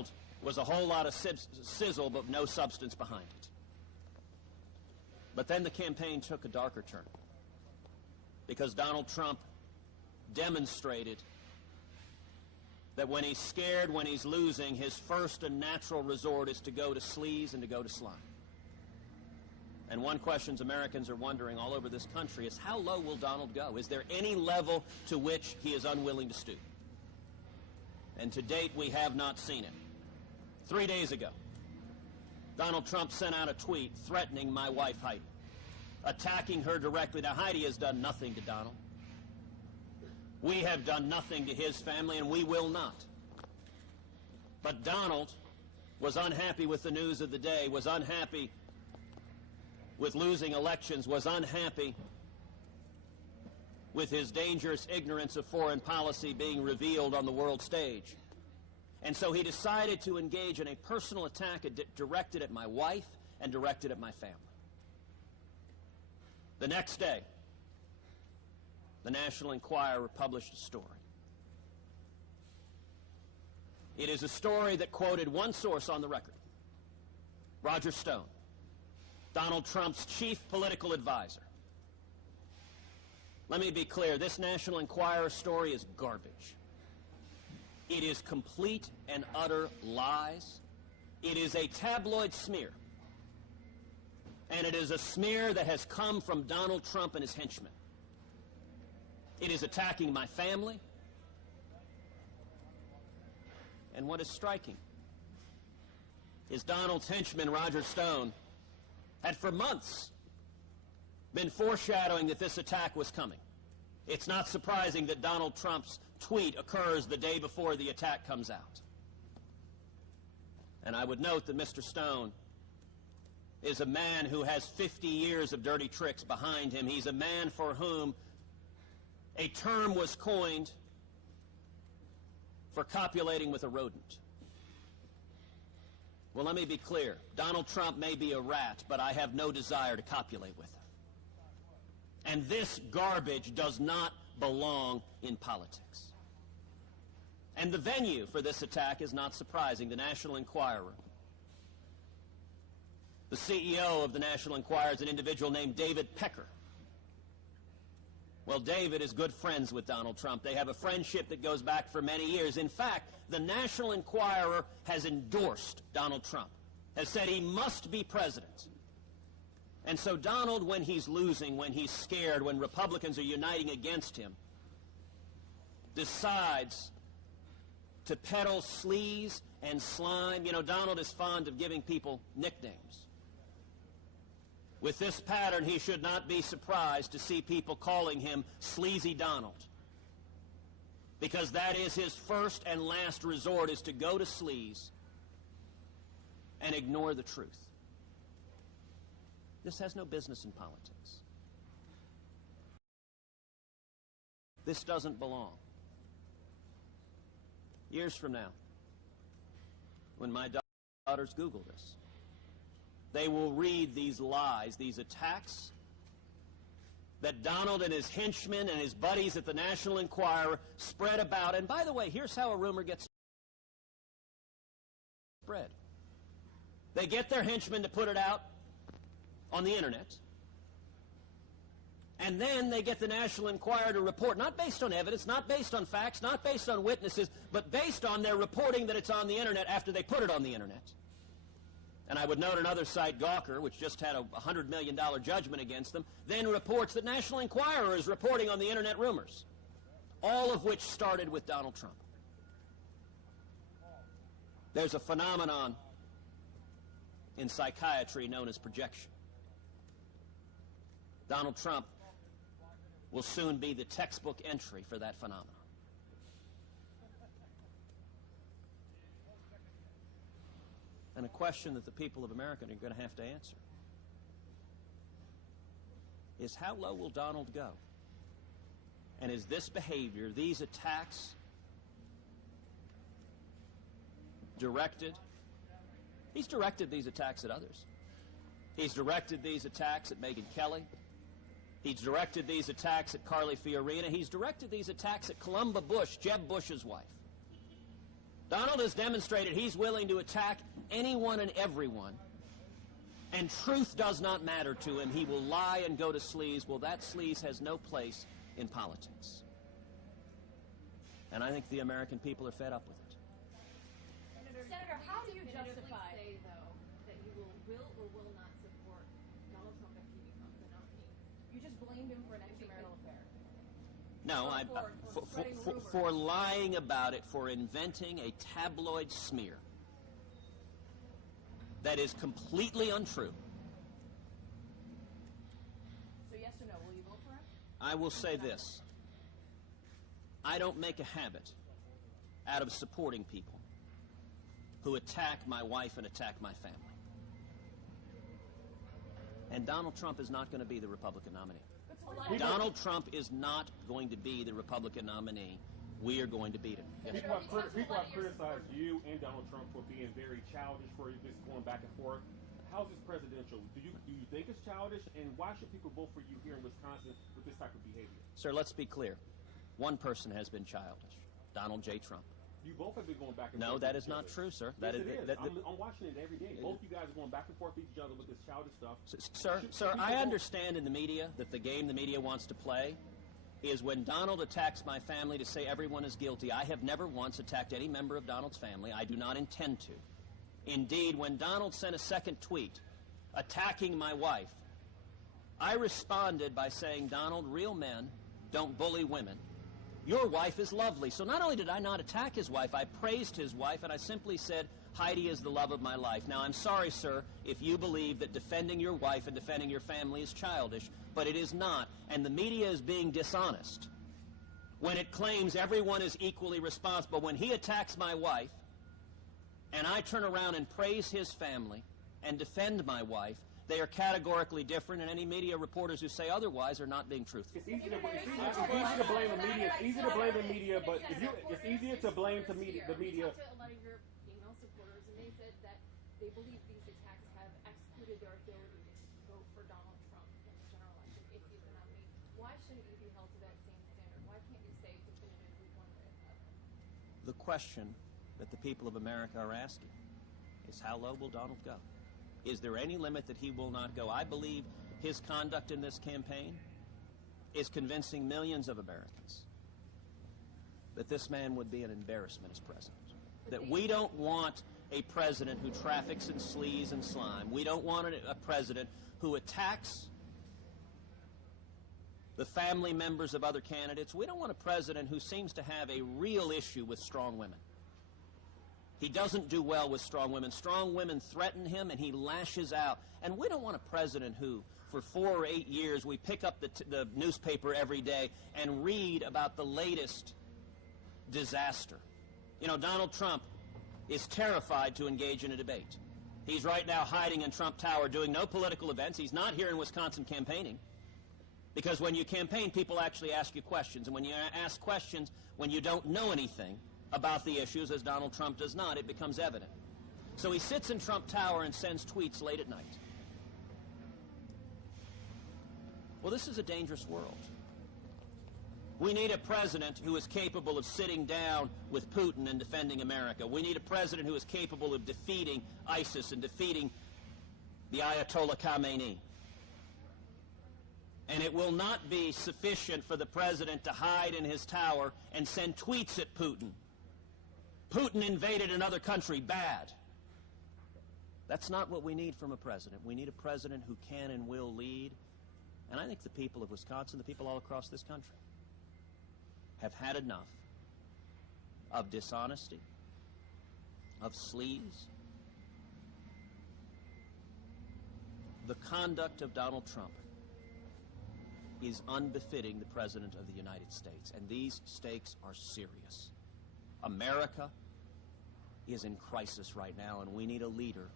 Donald was a whole lot of sizzle but no substance behind it. But then the campaign took a darker turn, because Donald Trump demonstrated that when he's scared, when he's losing, his first and natural resort is to go to sleaze and to go to slime. And one question Americans are wondering all over this country is, how low will Donald go? Is there any level to which he is unwilling to stoop? And to date, we have not seen it. 3 days ago, Donald Trump sent out a tweet threatening my wife, Heidi, attacking her directly. Now, Heidi has done nothing to Donald. We have done nothing to his family, and we will not. But Donald was unhappy with the news of the day, was unhappy with losing elections, was unhappy with his dangerous ignorance of foreign policy being revealed on the world stage. And so he decided to engage in a personal attack directed at my wife and directed at my family. The next day, the National Enquirer published a story. It is a story that quoted one source on the record, Roger Stone, Donald Trump's chief political advisor. Let me be clear, this National Enquirer story is garbage. It is complete and utter lies. It is a tabloid smear. And it is a smear that has come from Donald Trump and his henchmen. It is attacking my family. And what is striking is Donald's henchman, Roger Stone, had for months been foreshadowing that this attack was coming. It's not surprising that Donald Trump's tweet occurs the day before the attack comes out. And I would note that Mr. Stone is a man who has 50 years of dirty tricks behind him. He's a man for whom a term was coined for copulating with a rodent. Well, let me be clear. Donald Trump may be a rat, but I have no desire to copulate with him. And this garbage does not belong in politics. And the venue for this attack is not surprising. The National Enquirer. The CEO of the National Enquirer is an individual named David Pecker. Well, David is good friends with Donald Trump. They have a friendship that goes back for many years. In fact, the National Enquirer has endorsed Donald Trump, has said he must be president. And so Donald, when he's losing, when he's scared, when Republicans are uniting against him, decides to peddle sleaze and slime. You know, Donald is fond of giving people nicknames. With this pattern, he should not be surprised to see people calling him Sleazy Donald, because that is his first and last resort, is to go to sleaze and ignore the truth. This has no business in politics. This doesn't belong. Years from now, when my daughters Google this, they will read these lies, these attacks that Donald and his henchmen and his buddies at the National Enquirer spread about. And by the way, here's how a rumor gets spread. They get their henchmen to put it out on the internet, and then they get the National Enquirer to report, not based on evidence, not based on facts, not based on witnesses, but based on their reporting that it's on the internet after they put it on the internet. And I would note another site, Gawker, which just had a $100 million judgment against them, then reports that National Enquirer is reporting on the internet rumors, all of which started with Donald Trump. There's a phenomenon in psychiatry known as projection. Donald Trump will soon be the textbook entry for that phenomenon. And a question that the people of America are going to have to answer is, how low will Donald go? And is this behavior, these attacks, directed? He's directed these attacks at others. He's directed these attacks at Megyn Kelly. He's directed these attacks at Carly Fiorina. He's directed these attacks at Columba Bush, Jeb Bush's wife. Donald has demonstrated he's willing to attack anyone and everyone, and truth does not matter to him. He will lie and go to sleaze. Well, that sleaze has no place in politics. And I think the American people are fed up with it. Senator, how do you justify say, though, that you will or will not support Donald Trump if he becomes the nominee? You just blamed him for an extramarital affair. No, for lying about it, for inventing a tabloid smear that is completely untrue. So yes or no, will you vote for him? I will say this. I don't make a habit out of supporting people who attack my wife and attack my family. And Donald Trump is not going to be the Republican nominee. Donald Trump is not going to be the Republican nominee. We are going to beat him. Yes. People have criticized you and Donald Trump for being very childish, for just going back and forth. How's this presidential? Do you think it's childish? And why should people vote for you here in Wisconsin with this type of behavior? Sir, let's be clear. One person has been childish, Donald J. Trump. You both have been going back and forth. No, that is not true, sir. That is. is. I'm watching it every day. Both you guys are going back and forth with each other with this childish stuff. Sir, I understand in the media that the game the media wants to play is when Donald attacks my family to say everyone is guilty. I have never once attacked any member of Donald's family. I do not intend to. Indeed, when Donald sent a second tweet attacking my wife, I responded by saying, Donald, real men don't bully women. Your wife is lovely. So not only did I not attack his wife, I praised his wife, and I simply said, Heidi is the love of my life. Now, I'm sorry, sir, if you believe that defending your wife and defending your family is childish, but it is not. And the media is being dishonest when it claims everyone is equally responsible. When he attacks my wife, and I turn around and praise his family and defend my wife, they are categorically different, and any media reporters who say otherwise are not being truthful. It's easy to blame the media. It's easy to blame the media, but it's easier to blame the media. I talked to a lot of your female supporters, and they said that they believe these attacks have excluded their ability to vote for Donald Trump in the general election if he's the nominee. Why shouldn't you be held to that same standard? Why can't you say definitively one way or the other? The question that the people of America are asking is, how low will Donald go? Is there any limit that he will not go? I believe his conduct in this campaign is convincing millions of Americans that this man would be an embarrassment as president. That we don't want a president who traffics in sleaze and slime. We don't want a president who attacks the family members of other candidates. We don't want a president who seems to have a real issue with strong women. He doesn't do well with strong women. Strong women threaten him, and he lashes out. And we don't want a president who, for 4 or 8 years, we pick up the newspaper every day and read about the latest disaster. You know, Donald Trump is terrified to engage in a debate. He's right now hiding in Trump Tower doing no political events. He's not here in Wisconsin campaigning. Because when you campaign, people actually ask you questions. And when you ask questions, when you don't know anything about the issues, as Donald Trump does not, it becomes evident. So he sits in Trump Tower and sends tweets late at night. Well, this is a dangerous world. We need a president who is capable of sitting down with Putin and defending America. We need a president who is capable of defeating ISIS and defeating the Ayatollah Khamenei. And it will not be sufficient for the president to hide in his tower and send tweets at Putin. Putin invaded another country, bad. That's not what we need from a president. We need a president who can and will lead. And I think the people of Wisconsin, the people all across this country, have had enough of dishonesty, of sleaze. The conduct of Donald Trump is unbefitting the President of the United States, and these stakes are serious. America is in crisis right now, and we need a leader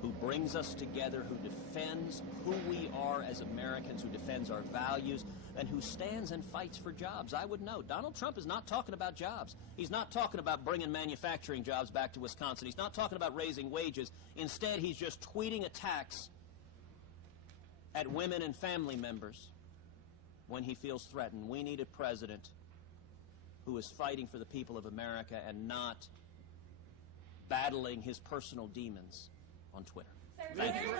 who brings us together, who defends who we are as Americans, who defends our values, and who stands and fights for jobs. I would note, Donald Trump is not talking about jobs. He's not talking about bringing manufacturing jobs back to Wisconsin. He's not talking about raising wages. Instead, he's just tweeting attacks at women and family members when he feels threatened. We need a president who is fighting for the people of America and not battling his personal demons on Twitter. Thank you.